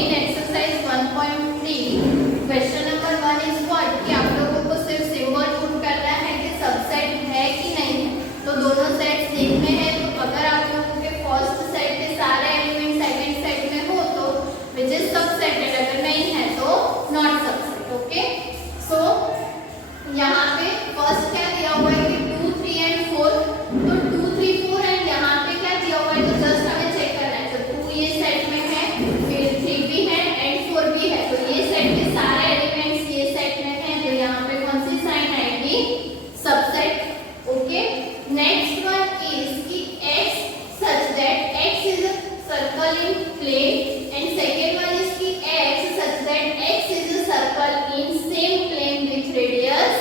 In exercise 1.3 question number 1 is what, कि आप लोगों को सिर्फ सिंबल पुट करना है कि सबसेट है कि नहीं है। तो दोनों सेट्स देखने हैं, तो अगर आप लोगों के फर्स्ट सेट के सारे एलिमेंट सेकंड सेट में हो तो विच इज सबसेटेड, अगर नहीं है तो नॉट सबसेट। ओके, सो यहाँ पे फर्स्ट क्या दिया हुआ है कि 2, 3 एंड 4, तो 2, 3, 4 एंड यहाँ पे क्या दिया हुआ है, तो जस्ट हमें चेक करना है। तो 2 ये सेट में है, फिर 3 भी है एंड 4 भी है, तो ये सेट के सारे एलिमेंट्स ये सेट में है, तो यहाँ पे कौन सी साइन आएगी, subset. Okay, next one is कि x such that x is a circle in plane, and second one is कि x such that x is a circle in same plane with radius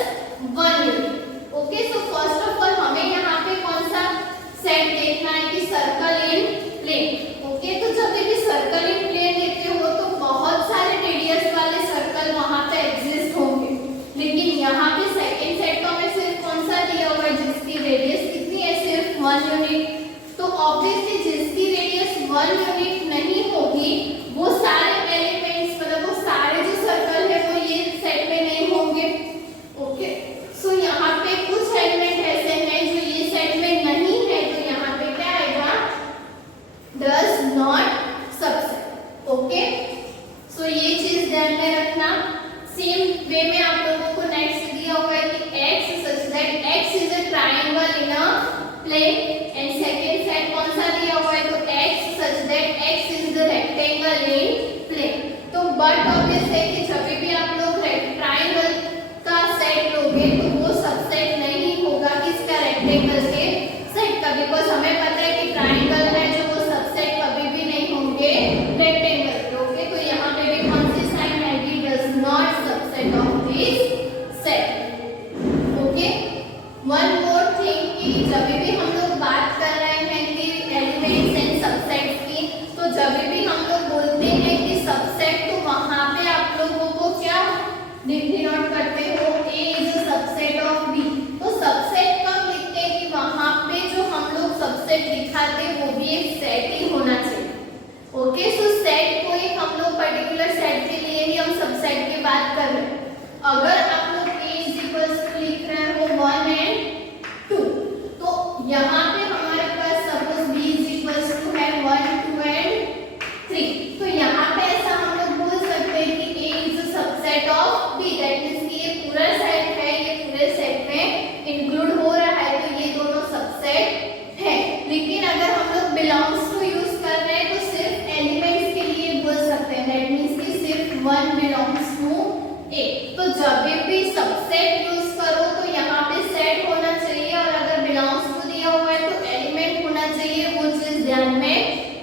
1 unit। Okay, so first of all हमें यहाँ पे कौन सा set देखना है कि circle इन plane. Okay, तो जब भी सर्कल इन प्लेन देखते हो तो बहुत सारे रेडियस वाले सर्कल वहां पे एग्जिस्ट होंगे, लेकिन यहाँ पे सेकंड सेट का हमें सिर्फ कौन सा दिया हुआ है जिसकी रेडियस कितनी है, सिर्फ 1 यूनिट। तो ऑब्वियसली जिसकी रेडियस 1 यूनिट नहीं होगी वो सारे एलिमेंट्स, मतलब वो सारे जो सर्कल है वो ये सेट में नहीं होंगे। ओके, सो यहाँ पे कुछ एलिमेंट ऐसे हैं जो ये सेट में नहीं है, तो यहाँ पे क्या आएगा, डज नॉट सबसेट। ओके, सो ये चीज ध्यान में रखना। सेम वे में आप लोगों को नेक्स्ट दिया हुआ है कि x such that x is a triangle in a plane, and second set कौन सा दिया हुआ है, तो x such that x is the rectangle in plane। तो बट ऑब्वियस है कि जब भी आप लोग ट्रायंगल का सेट लोगे तो वो सबसेट नहीं होगा किसका, रेक्टेंगल के सेट का, बिकॉज हमें पता है कि ट्रायंगल है जो वो सबसेट कभी भी नहीं होंगे रेक्टेंगल के। ओके, तो यहाँ पे भी कौन सी साइन आएगी, does not subset of this set. Okay, one more thing कि जब भी हम लोग बात कर रहे हैं कि एलिमेंट्स एंड सबसेट की, तो जब भी हम लोग बोलते हैं कि सबसेट, तो वहां पे आप लोगों को क्या डिनोट करते हो, A is a subset of B। तो सबसेट कब लिखते हैं कि वहां पे जो हम लोग सबसेट दिखाते हैं वो भी एक सेट ही होना चाहिए। ओके, सो सेट कोई हम लोग पर्टिकुलर सेट के लिए ही हम सबसेट की बात कर रहे हैं। अगर आप लोग A इज इक्वल्स टू लिख रहे हो 1 एंड 2, तो यहाँ पे हमारे पास suppose B is equals to है 1, 2 एंड 3, तो यहाँ पे ऐसा हम लोग बोल सकते हैं कि A is a subset of B, that means कि ये पूरा सेट है, ये पूरे सेट में इंक्लूड हो रहा है, तो ये दोनों सबसेट है। लेकिन अगर हम लोग बिलोंग्स टू यूज कर रहे हैं तो सिर्फ एलिमेंट्स के लिए बोल सकते हैं, दैट मींस कि सिर्फ 1 बिलोंग्स टू A। तो जब भी सबसेट यूज करो तो यहाँ पे सेट होना चाहिए, और अगर बिलोंग्स टू दिया हुआ है तो एलिमेंट होना चाहिए। वो चीज ध्यान में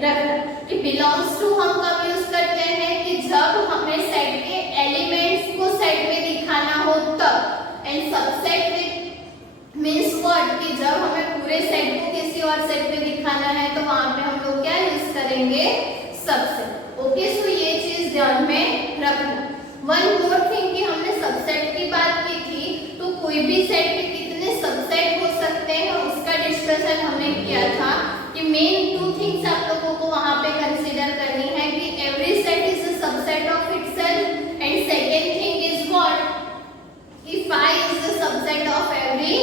रखना कि बिलोंग्स टू हम कब यूज करते हैं, कि जब हमें सेट के एलिमेंट्स को सेट में दिखाना हो तब, एंड सबसेट मींस व्हाट, कि जब हमें पूरे सेट को किसी और सेट में दिखाना है तो वहां पे हम लोग क्या यूज करेंगे, सबसेट। ओके, सो ये चीज ध्यान में रखना। वन मोर थिंग कि हमने सबसेट की बात की थी, तो कोई भी सेट में कितने सबसेट हो सकते हैं उसका डिस्कशन हमने किया था, कि मेन 2 थिंग्स आप लोगों को वहां पे कंसीडर करनी है कि every set is a subset of itself, and second thing is what, कि phi is the subset of every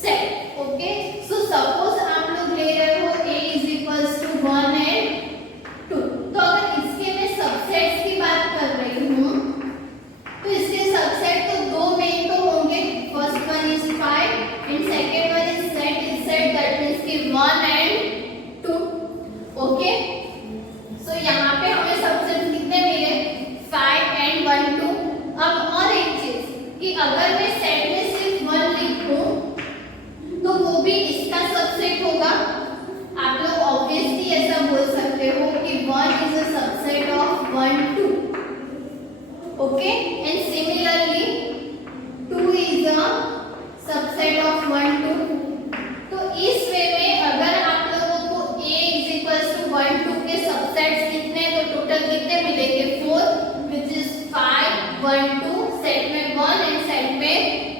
set. Okay, so suppose आप लोग ले रहे हो A is equals to 1 and 2, तो अगर इसके मैं सबसेट्स की बात कर रही हूँ तो इसके सबसेट तो 2 मेन तो होंगे, first one is 5 and second one is set that means कि 1 एंड 2। ओके, सो यहाँ पे हमें सबसेट कितने मिले, 5 एंड 1, 2। अब और एक चीज कि अगर मैं सेट में सिर्फ 1 लिखूं तो वो भी इसका सबसेट होगा। आप लोग ऑब्वियसली ऐसा बोल सकते हो कि 1 is a subset of 1, 2। Okay, and similarly 2 is a subset of 1, 2। तो इस वे में अगर आप लोगों को A इज इक्वल्स टू 1, 2 के सबसेट्स कितने, तो टोटल कितने मिलेंगे, 4, विच इज 5, 1, 2, सेट में 1 एंड सेट में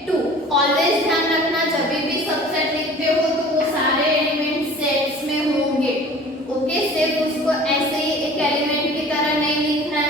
2। ऑलवेज ध्यान रखना जब भी सबसेट लिखते हो तो वो सारे एलिमेंट सेट्स में होंगे। ओके, सिर्फ उसको ऐसे ही एक एलिमेंट की तरह नहीं लिखना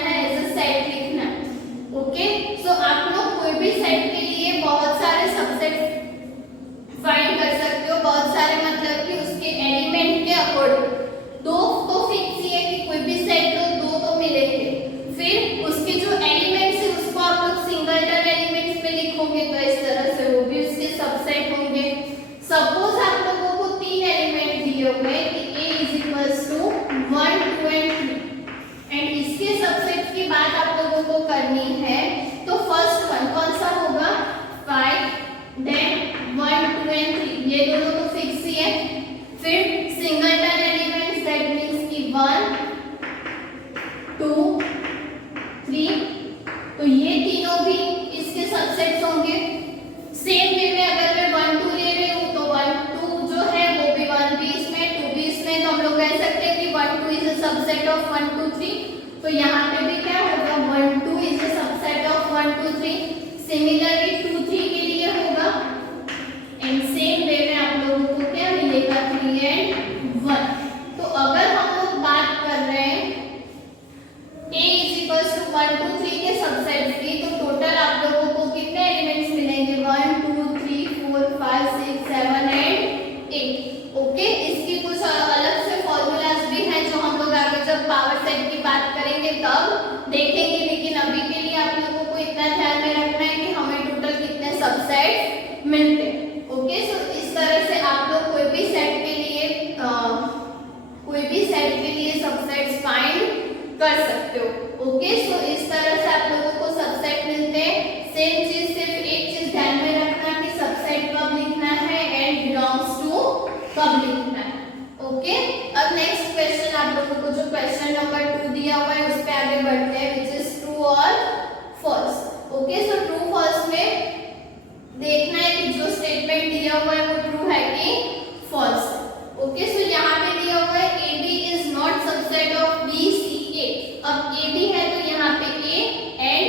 की बात आप लोगों को करनी है, तो फर्स्ट वन कौन सा होगा, 5, देन 1, 2 एंड 3, ये दोनों तो फिक्स ही है। फिर सिंगलटन एलिमेंट्स, दैट मींस कि 1, 2, 3, तो ये तीनों भी इसके सबसेट्स होंगे। सेम वे में अगर मैं 1, 2 ले रही हूँ तो 1, 2 जो है वो भी 1 भी इसमें, 2 भी इसमें, तो हम लोग कह सकते हैं कि 1, 2 इज अ सबसेट ऑफ 1, 2, 3। तो यहाँ पे भी क्या होगा, 1, 2 is a subset of 1, 2, 3। Similarly 2, 3 के लिए होगा, एंड सेम वे में आप लोगों को क्या मिलेगा, 3 एंड 1। तो अगर हम लोग बात कर रहे हैं A इज इक्वल्स टू 1, 2, 3 के सबसेट्स की, तो टोटल आप लोगों को कितने एलिमेंट्स मिलेंगे, 1, 2, 3, 4, 5, 6, 7 एंड 8। ओके, इसकी कुछ अलग से फॉर्मूलाज भी हैं जो हम लोग आगे जब पावर सेट की बात करेंगे तब देखेंगे, लेकिन अभी के लिए आप लोगों को इतना ध्यान में रखना है कि हमें टोटल कितने सबसेट मिलते हैं। ओके, सो इस तरह से आप लोग कोई भी सेट के लिए सबसेट्स फाइंड कर सकते हो। ओके, सो इस तरह से आप लोगों को सबसेट मिलते हैं। सेम चीज, सिर्फ एक चीज ध्यान में रखना कि सबसेट कब लिखना है एंड बिलोंग्स टू कब लिखना है। ओके, अब नेक्स्ट क्वेश्चन आप लोगों को जो क्वेश्चन नंबर 2 दिया हुआ है उस पे आगे बढ़ते हैं, विच इज ट्रू और false. Okay, so true false में देखना है कि जो स्टेटमेंट दिया हुआ है वो ट्रू है कि फॉल्स। ओके, सो यहाँ पे दिया हुआ है AB is not subset of BCA। अब AB है तो यहाँ पे A एंड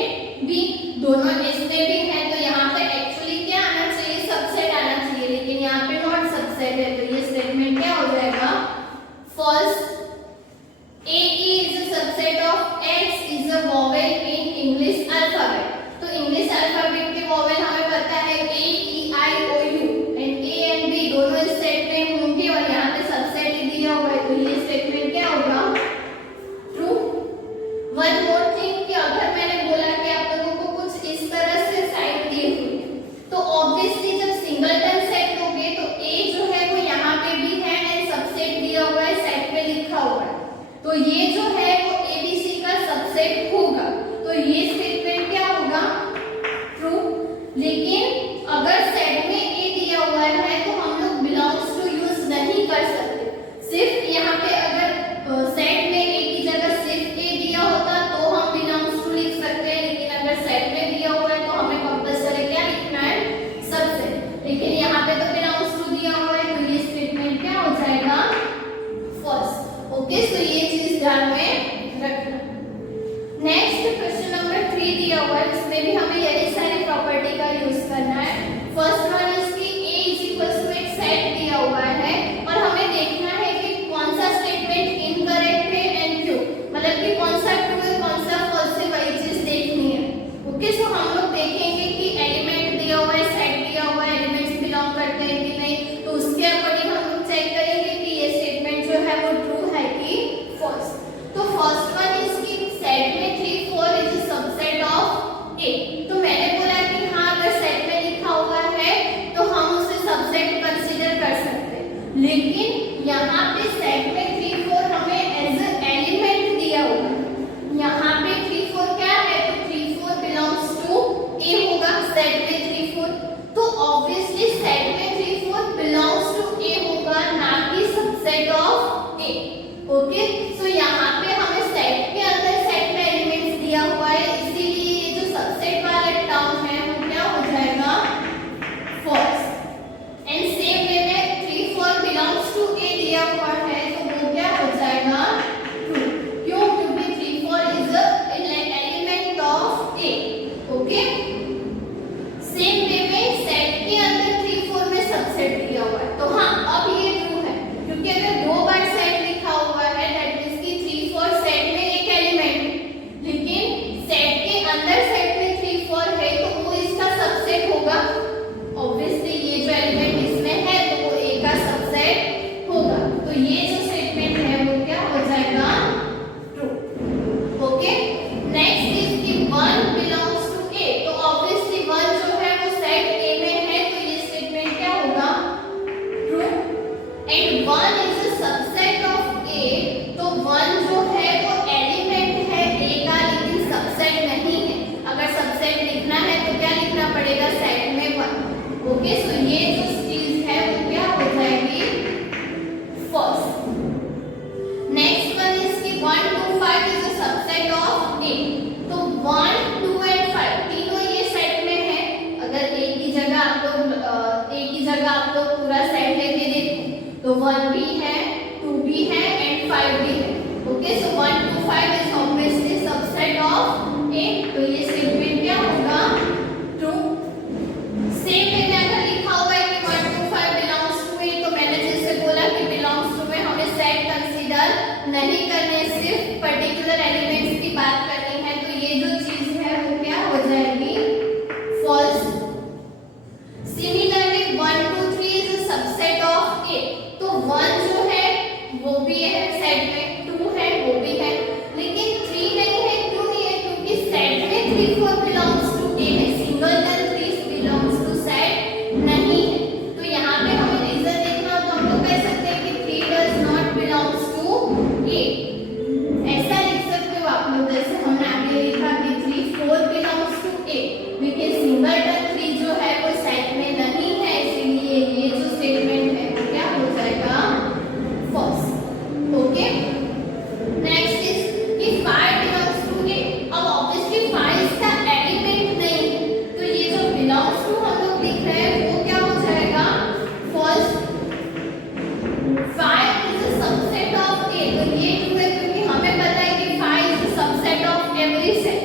B दोनों इसमें भी है, तो यहाँ पे एक्चुअली क्या आना चाहिए, सबसेट आना चाहिए, लेकिन यहाँ पे नॉट सबसेट है, तो ये स्टेटमेंट क्या हो जाएगा, false. AE is a subset of X is a vowel in English alphabet. तो इंग्लिश अल्फाबेट के वोवेल हमें पता है A, E, I, O, U, and A and B दोनों इस सेट में होंगे, और यहाँ पे सबसेट ही दिया हुआ है, तो ये स्टेटमेंट क्या होगा, ट्रू। वन मोर थिंग कि अगर मैंने बोला कि आप लोगों को कुछ इस तरह से साइड दी हुई है, तो ऑब्वियसली जब सिंगलटन सेट होगे तो A जो है वो यहाँ पे भी है एंड सबसेट दिया हुआ है, सेट में लिखा हुआ है, तो ये जो है वो ABC का सबसेट होगा, तो ये स्टेटमेंट क्या होगा, ट्रू। लेकिन अगर सेट में A दिया हुआ है तो हम लोग बिलोंग्स टू यूज नहीं कर सकते। सिर्फ यहाँ पे अगर सेट में A की जगह सिर्फ A दिया होता तो हम बिलोंग्स टू लिख सकते हैं, लेकिन अगर सेट में दिया हुआ है तो हमें कंपल्सरी क्या लिखना है, सबसेट। लेकिन यहाँ पे तो बिलोंग्स टू दिया हुआ है, तो ये स्टेटमेंट क्या हो जाएगा, फॉल्स। ओके, सो ये चीज ध्यान में रखना। नेक्स्ट क्वेश्चन नंबर 3 दिया हुआ है, उसमें भी हमें यही सारी प्रॉपर्टी का यूज करना है। फर्स्ट वन इज कि A इज इक्वल्स टू एक सेट दिया हुआ है, और हमें देखना है कि कौन सा स्टेटमेंट इनकरेक्ट है एंड क्यों, मतलब कि कौन सा ट्रू है कौन सा फॉल्स है, वही चीज देखनी है। ओके, सो हम लोग देखेंगे कि एलिमेंट दिया हुआ है, सेट दिया हुआ है, एलिमेंट्स बिलोंग करते हैं कि नहीं, तो उसके अकॉर्डिंग हम लोग चेक करेंगे कि ये स्टेटमेंट जो है वो ट्रू है कि फॉल्स। तो फर्स्ट वन इज कि सेट में 3, 4 is a subset of A। तो मैंने बोला कि हाँ, अगर सेट में लिखा हुआ है तो हम उसे सबसेट कंसीडर कर सकते हैं, लेकिन यहाँ पे सेट में 3, 4 हमें एज अ एलिमेंट दिया हुआ है। यहाँ पे 3, 4 क्या है, तो 3, 4 बिलोंग्स टू A होगा सेट में 3, 4, तो ऑब्वियसली सेट में 3, 4 बिलोंग्स टू A होगा, ना कि सबसेट ऑफ A। ओके, सो यहाँ पे हमें सेट के अंदर सेट में एलिमेंट्स दिया हुआ है, इसीलिए ये जो सबसेट वाला टर्म है वो क्या हो जाएगा, फॉल्स। एंड सेम वे में 3, 4 बिलोंग्स टू A दिया हुआ है, तो वो क्या हो जाएगा, ट्रू। क्यों, क्योंकि 3, 4 is an element of A। Okay, same way में सेट के अंदर 3, 4 में सबसेट दिया हुआ है, तो हाँ अब ये ट्रू है, क्योंकि अगर 2 बार सेट लिखा हुआ है दैट मींस कि 3, 4 सेट में एक एलिमेंट, लेकिन सेट के अंदर सेट में 3, 4 है तो वो इसका सबसेट होगा। ऑब्वियसली ये जो एलिमेंट इसमें है तो वो A का सबसेट होगा, तो ये जो स्टेटमेंट है वो क्या हो जाएगा, ट्रू। ओके, नेक्स्ट इज कि 1 बिलोंग्स टू A, तो ऑब्वियसली 1 जो है वो सेट A में है, तो ये स्टेटमेंट क्या होगा, true. And 1 is a subset of A, तो 1 जो है वो एलिमेंट है A का, लेकिन तो 1 भी है, 2 भी है एंड 5 भी है। Okay, so 1 to 5 is obviously subset of A. तो ये स्टेटमेंट क्या होगा? ट्रू। सेम वे में अगर लिखा हुआ है कि 1 to 5 बिलोंग्स टू ए, तो मैंने जैसे बोला कि बिलोंग्स टू में हमें सेट कंसीडर नहीं करने, सिर्फ पर्टिकुलर एलिमेंट्स की बात करनी है। तो ये जो चीज है वो क्या हो जाएगी? False. Similarly 1 to 3 is a subset of A. तो 1 जो है वो भी है सेट में, 2 है वो भी है, लेकिन 3 नहीं है। क्यों नहीं है? क्योंकि सेट में 3 4 बिलोंग्स टू ए है, सिंगलटन 3 बिलोंग्स टू सेट नहीं है। तो यहाँ पे हमें रीजन देखना हो तो हम लोग कह सकते हैं कि 3 डज नॉट बिलोंग्स टू ए। ऐसा लिख सकते हो आप लोग, जैसे हमने आगे लिखा कि 3 4 बिलोंग्स टू ए, लेकिन सिंगलटन 3 जो है वो सेट में नहीं है, इसलिए ये जो स्टेटमेंट है वो क्या हो जाएगा? फॉल्स। ओके, नेक्स्ट इज कि 5 बिलोंग्स टू ए। अब ऑब्वियसली 5 इसका एलिमेंट नहीं है, तो ये जो बिलोंग्स टू हम लोग लिख रहे हैं वो क्या हो जाएगा? False. 5 is a subset of A, तो ये ट्रू है क्योंकि हमें पता है कि 5 is a subset of every set.